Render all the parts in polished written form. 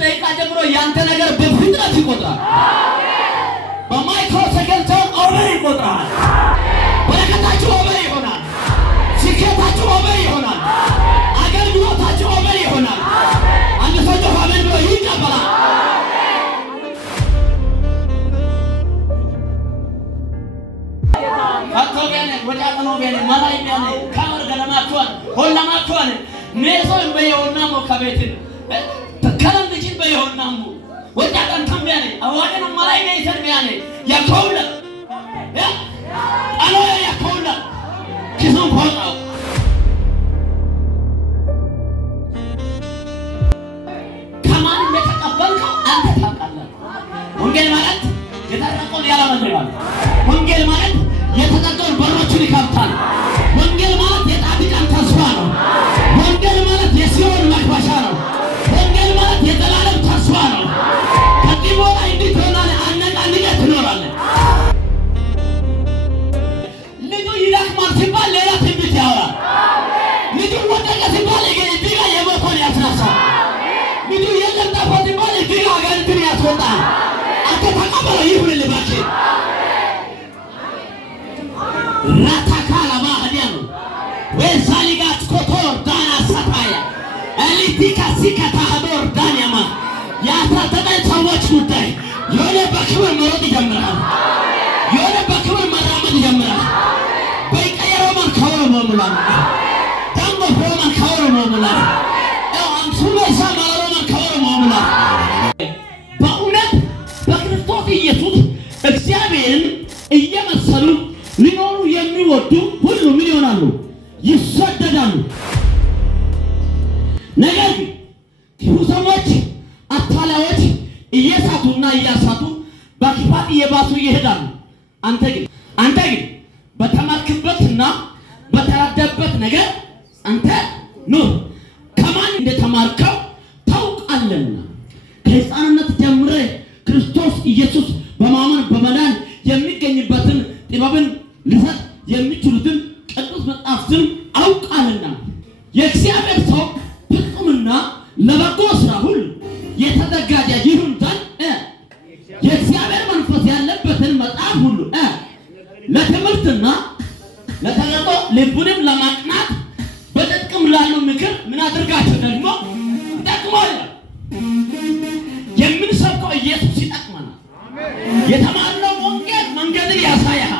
ደቂቃ ጀምሮ ያንተ ነገር በፍጥነት ይቆጥራል። በማይክሮ ሰከንድ ኦቨር ይቆጥራል። በረከታችሁ ኦቨር ይሆናል። ስኬታችሁ ኦቨር ይሆናል። አገልግሎታችሁ ኦቨር ይሆናል። አንድ ሰው ጮኸ አሜን ብሎ ይቀበላል። አቶቢያኔ ወዳቀኖ ቢያኔ ማላይ ቢያኔ ካመር ገለማቷን ሆላማቷን ኔሶን በየውና ሞከቤት ተከለም ልጅን በየውናሙ ወዳቀን ተምቢያኔ አዋደን ማላይ ቢያኔ ቢያኔ ያኮውለ ያ አሎ ያኮውለ ኪሶን ቆጣው ከማን እንደተቀበልከው አንተ ታውቃለህ። ወንጌል ማለት የተረቀውን ያላመልካል። ወንጌል ማለት የተዘጋውን በሮችን ይከፍታል። ወንጌል ማለት የጻድቃን ተስፋ ነው። ወንጌል ማለት የሲኦል መክፈቻ ነው። ወንጌል ማለት የዘላለም ተስፋ ነው። ከዚህ በኋላ እንዲህ ትሆናለህ፣ አነቃንቀህ ትኖራለህ። ልጁ ይደክማል ሲባል ሌላ ትንቢት ያወራል። ልጁ ወደቀ ሲባል እዚህ ጋር የሞተውን ያስነሳል። ልጁ የለም ጠፋ ሲባል እዚህ ጋር አጋንንትን ያስወጣል። አንተ ተቀበለው ይሁንልህ እባክህ። ራታካላ ማህዲያኑ ወዛሊጋት ኮቶር ዳና ሳታያ ኤሊቲካ ሲካታ ሀዶር ዳንያማ ያሳተጠኝ ሰዎች ጉዳይ የሆነ በክብር መሮጥ ይጀምራል። የሆነ በክብር መራመድ ይጀምራል። በይቀየሮማን ከወሮ መሙላል ዳንጎ ፍሮማን ከወሮ መሙላል አንሱመሳ ማለሮማን ከወሮ መሙላል። በእውነት በክርስቶስ ኢየሱስ እግዚአብሔርን እየመሰሉ ሊኖሩ የሚወዱ ሁሉ ምን ይሆናሉ? ይሰደዳሉ። ነገር ግን ክፉ ሰዎች፣ አታላዮች እየሳቱና እያሳቱ በክፋት እየባሱ ይሄዳሉ። አንተ ግን በተማርክበትና በተረዳበት ነገር አንተ ኑር። ከማን እንደተማርከው ታውቃለና ከሕፃንነት ጀምረህ ክርስቶስ ኢየሱስ በማመን በመዳን የሚገኝበትን ጥበብን ሊሰጥ የሚችሉትን ቅዱስ መጽሐፍትን አውቃልና የእግዚአብሔር ሰው ፍጹምና ለበጎ ስራ ሁሉ የተዘጋጀ ይሁን ዘንድ የእግዚአብሔር መንፈስ ያለበትን መጽሐፍ ሁሉ ለትምህርትና ለተለቆ ልቡንም ለማቅናት በጥቅም ላለው ምክር ምን አድርጋችሁ ደግሞ ይጠቅማል። የምንሰብከው ኢየሱስ ይጠቅመናል። የተማርነው ወንጌል መንገድን ያሳያል።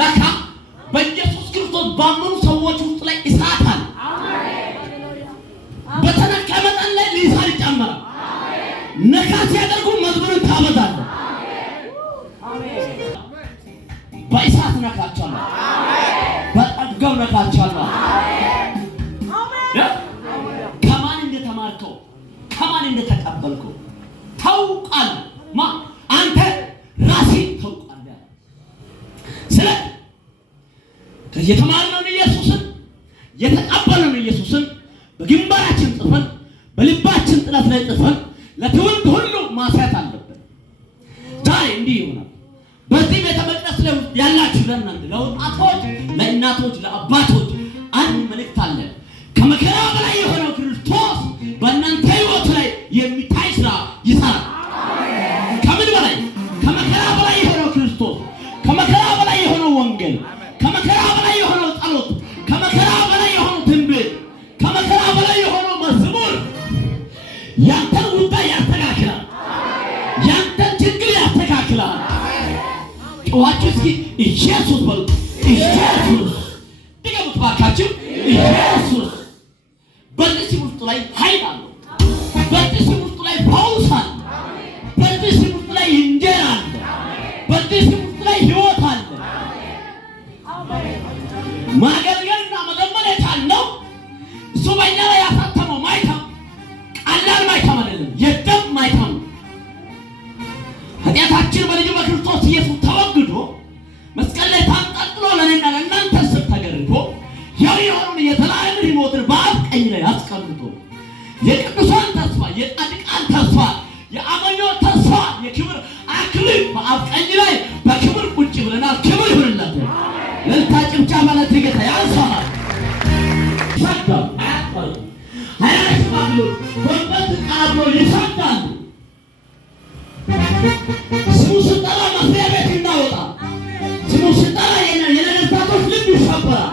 ለካ በኢየሱስ ክርስቶስ ባመኑ ሰዎች ውስጥ ላይ እሳት አለ። በተነካ መጠን ላይ ሊሳን ይጨምራል። ነካ ሲያደርጉ መዝሙርን ታበዛለህ። በእሳት ነካቸዋለሁ፣ በጸጋው ነካቸዋለሁ። ከማን እንደተማርከው ከማን እንደተቀበልከው ታውቃለህ። አንተ ራስህ ታውቃለህ። ስለዚህ የተማርነውን ኢየሱስን የተቀበልነውን ኢየሱስን በግንባራችን ጽፈን በልባችን ጥለት ላይ ጽፈን ለትውልድ ሁሉ ማሳየት አለብን። ዛሬ እንዲህ ይሆናል። በዚህ ቤተ መቅደስ ላይ ያላችሁ ለእናንተ ለወጣቶች፣ ለእናቶች፣ ለአባቶች አንድ መልእክት አለ። ከመከራ በላይ የሆነው ክርስቶስ በእናንተ ሕይወት ላይ የሚታይ ስራ ይሰራል። ከምን በላይ? ከመከራ በላይ የሆነው ክርስቶስ፣ ከመከራ በላይ የሆነው ወንጌል፣ ከመከራ በላይ የሆነው ጸሎት፣ ከመከራ በላይ የሆነው ትንቢት፣ ከመከራ በላይ የሆነው መዝሙር ያንተን ጉዳይ ያስተካክላል። ያንተን ችግር ያስተካክላል። ጨዋችሁ እስኪ ኢየሱስ በሉ። ኢየሱስ ድገሙት ባካችሁ። ኢየሱስ በዚህ ስም ውስጥ ላይ ኃይል አለው። በዚህ ስም ውስጥ ላይ ፈውስ አለ። በዚህ ስም ውስጥ ላይ እንጀራ አለ። በዚህ ስም ውስጥ ላይ ሕይወት አለ። ማገልገልና መዘመን የቻልነው እሱ በእኛ ላይ ያሳተመው ማይተም ቀላል ማይተም አይደለም፣ የደም ማይተም። ኃጢአታችን በልጁ በክርስቶስ ኢየሱስ ተወግዶ መስቀል ላይ ታንጠልጥሎ ለእኔና ለእናንተ ስር ተገርዶ ያው የሆነውን የተለያየ ሕይወትን በአብ ቀኝ ላይ አስቀምጦ የቅዱሳን ተስፋ፣ የጻድቃን ተስፋ፣ የአማኞች ተስፋ፣ የክብር አክሊል በአብ ቀኝ ላይ በክብር ቁጭ ብለናል። ክብር ይሁንለት። ለልታ ጭብጫ ማለት ጌታ ያንሳል። ሸጋ አያቆይ ሃይራሽ ማግሉ ወንበት ተቃብሎ ይሰዳል። ስሙ ሲጠራ መስሪያ ቤት ይናወጣል። ስሙ ሲጠራ የነገስታቶች ልብ ይሰበራል።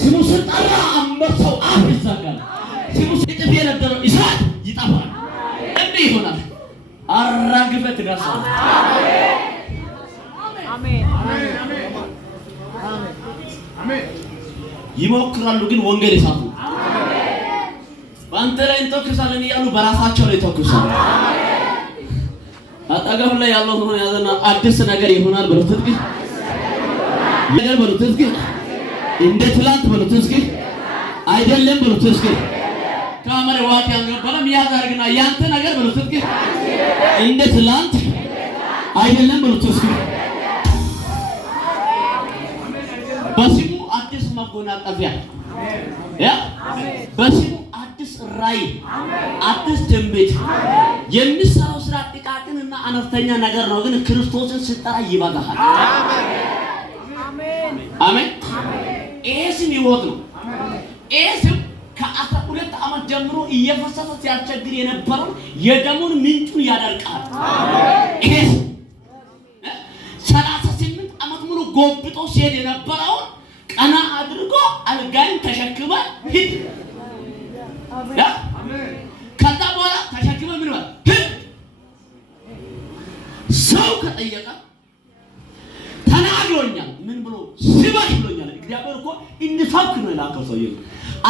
ስሙ ሲጠራ አንበሳው አፍ ይዘጋል። ስሙ ሲጥፍ የነበረው እሳት ይጠፋል። እንዲህ ይሆናል። አራግፈት ትደርሳል። አሜን አሜን። ይሞክራሉ ግን ወንጌል ይሳቱ። በአንተ ላይ እንተኩሳለን እያሉ በራሳቸው ላይ ተኩሳሉ። አጠገብ ላይ ያለው ሆነ ያዘና አዲስ ነገር ይሆናል ብለው ትጥቂ ነገር ብለው ትጥቂ እንደ ትላንት ብለው ትጥቂ አይደለም ብለው ትጥቂ ካመረ ዋቂ አንገባለም ያዛርግና ያንተ ነገር ብለው ትጥቂ እንደ ትላንት አይደለም ብለው ትጥቂ በስሙ አዲስ መጎናጸፊያ በስሙ አዲስ ራዕይ አዲስ ትንቢት የሚሰራው ስራ ጥቃቅንና አነስተኛ ነገር ነው፣ ግን ክርስቶስን ሲጠራ ይበዛሃል። አሜን አሜን። ይሄ ስም ሕይወት ነው። ይሄ ስም ከ12 ዓመት ጀምሮ እየፈሰሰ ሲያስቸግር የነበረው የደሙን ምንጩን ያደርቃል። ይሄ 38 ዓመት ሙሉ ጎብጦ ሲሄድ የነበረውን ቀና አድርጎ አልጋን ተሸክመ ሂድ። ከዛ በኋላ ተሸክመ ምን ማለት ሂድ። ሰው ከጠየቀ ተናግሮኛል ምን ብሎ ሲባል ብሎኛል። እግዚአብሔር እኮ እንድሰብክ ነው የላከው ሰውዬው።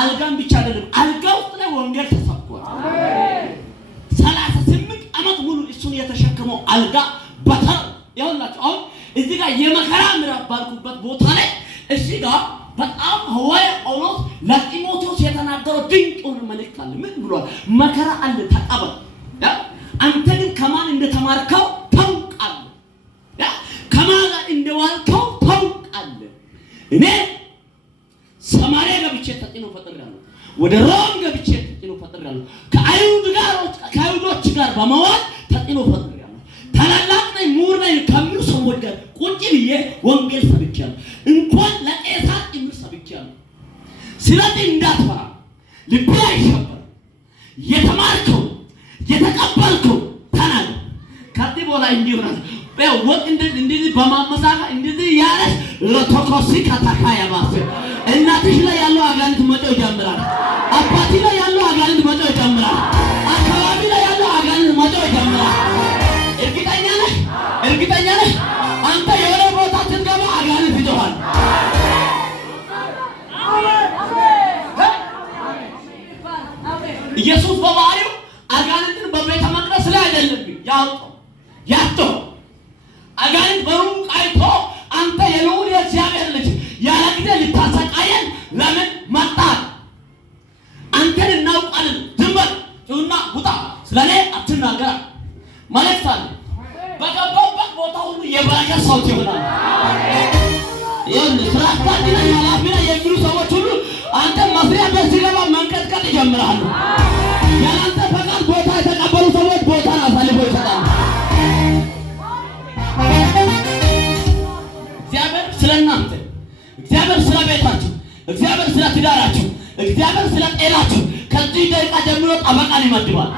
አልጋን ብቻ አይደለም አልጋ ውስጥ ላይ ወንጌል ተሰብኳል። 38 ዓመት ሙሉ እሱን የተሸከመው አልጋ በተር ይኸውላችሁ። አሁን እዚህ ጋር የመከራ ምዕራፍ ባልኩበት ቦታ ላይ እዚህ ጋር በጣም ሐዋርያው ጳውሎስ ለጢሞቴዎስ የተናገረው ድንቅ የሆነ መልእክት አለ። ምን ብሏል? መከራ አለ ተቀበል። አንተ ግን ከማን እንደተማርከው ታውቃለህ። ከማን ጋር እንደዋልከው ታውቃለህ። እኔ ሰማርያ ገብቼ ተጽዕኖ ፈጥሬያለሁ። ወደ ሮም ገብቼ ተጽዕኖ ፈጥሬያለሁ። ከአይሁዶች ጋር በመዋል ተጽዕኖ ፈጥሬያለሁ። ታላላቅ ነኝ ምሁር ነኝ ከሚሉ ሰዎች ጋር ቁጭ ብዬ ወንጌል ሰብኬያለሁ። እንኳን ለቄሳር ጭምር ሰብኬያለሁ። ስለዚህ እንዳትፈራ፣ ልብህ አይሸበር። የተማርከው የተቀበልከው ተናገር። ከዚህ በኋላ እንዲህ ይሆናል። ወጥ እንደዚህ በማመሳካ እንደዚህ ያለሽ ለተኮሲ ከተካያባስ እናትሽ ላይ ያለው አጋንንት መጮህ ይጀምራል። አባትሽ ላይ ያለው አጋንንት መጮህ ይጀምራል። አካባቢ ላይ ያለው አጋንንት መጮህ ይጀምራል። እርግጠኛ ነህ? እርግጠኛ ነህ? አንተ የሆነ ቦታ ስትገባ አጋንንት ይጮሃል። ኢየሱስ በባህሪው አጋንንትን በቤተ መቅደስ ላይ አይደለም ያጠው አጋንንት በሩቅ አይቶ አንተ የልዑል የእግዚአብሔር ልጅ ያለ ጊዜ ልታሰቃየን ለምን መጣህ? አንተን እናውቃለን። ዝም በል ጩና ውጣ፣ ስለኔ አትናገር መልእክት አለ። በገባበት ቦታ ሁሉ የበረከት ሰው ይሆናል። ይኸውልህ ስራ አስኪያጅና ኃላፊና የሚሉ ሰዎች ሁሉ አንተ መስሪያ ቤት ሲገባ መንቀጥቀጥ ይጀምራሉ። ያላንተ ፈቃድ ቦታ የተቀበሉ ሰዎች ቦታን አሳልፈው ይሰጣሉ። እግዚአብሔር ስለናንተ፣ እግዚአብሔር ስለ ቤታችሁ፣ እግዚአብሔር ስለ ትዳራችሁ፣ እግዚአብሔር ስለ ጤናችሁ ከዚህ ደቂቃ ጀምሮ ጠበቃን ይመድባል።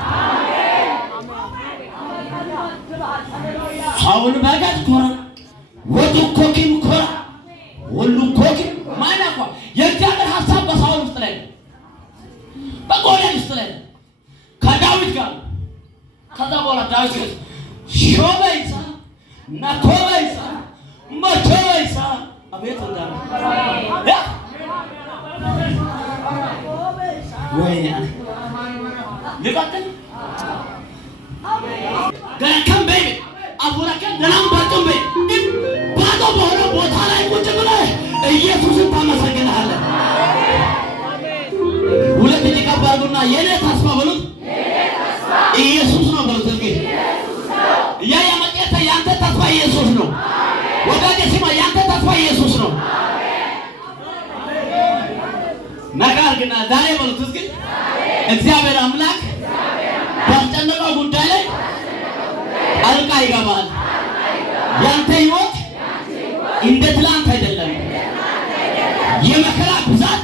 አሁን ባጋት ኮራ ወጡ ኮኪም ኮራ ሁሉ ኮኪም ማናቋ የእግዚአብሔር ሐሳብ በሳውል ውስጥ ላይ ነው፣ በጎልያድ ውስጥ ላይ ነው፣ ከዳዊት ጋር። ከዛ በኋላ ዳዊት ሾበይሳ ናኮበይሳ መቾበይሳ አቤት እንዳለ ወይኔ ልቀጥል ገረከም በይ አቡራከም ደናም ባጥም በይ ባዶ በሆነ ቦታ ላይ ቁጭ ብለህ ኢየሱስን ታመሰግናለህ። ሁለት ተቀባሉና የኔ ተስፋ በሉት ኢየሱስ ነው በሉት። እንግዲህ ያ ያመጣ ያንተ ተስፋ ኢየሱስ ነው። ወዳጄ ስማ፣ ያንተ ተስፋ ኢየሱስ ነው። ነገር ግን ዛሬ በሉት እስኪ እግዚአብሔር አምላክ ባስጨነቀው ጉዳይ ላይ ጣልቃ ይገባል። ያንተ ህይወት እንደ ትላንት አይደለም። የመከራ ብዛት